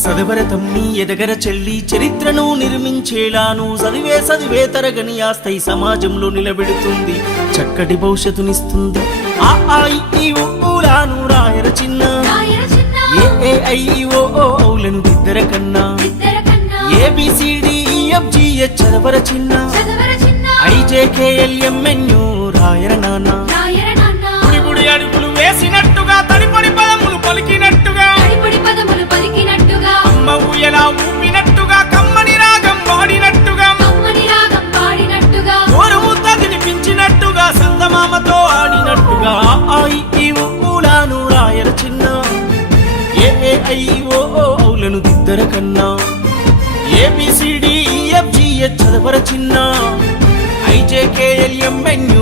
సదవర తమ్మి ఎదగర చెల్లి చరిత్రను నిర్మించేలాను చదివే తరగని ఆస్థై సమాజంలో నిలబెడుతుంది, చక్కటి భవిష్యత్తునిస్తుంది. ఆ ఈ ఊలాను రాయర చిన్న, ఏ ఐ ఓ ఔలను దిద్దర కన్నా, ABCDEFGH చదవర చిన్న, IJKLMNO రాయర నాన్న. గుడి అడుగులు వేసినట్టుగా తడిపడి పదములు పలికినట్టుగా, అమ్మ ఊయలా ఊపినట్టుగా, కమ్మని రాగం వాడినట్టుగా, ఓరు ముద్ద తినిపించినట్టుగా, సందమామతో ఆడినట్టుగా. ఈ ఊలాను రాయర చిన్న, AIO ఔలను దిద్దర కన్నా, ABCDEFGH చదవర చిన్న, IJKLMNO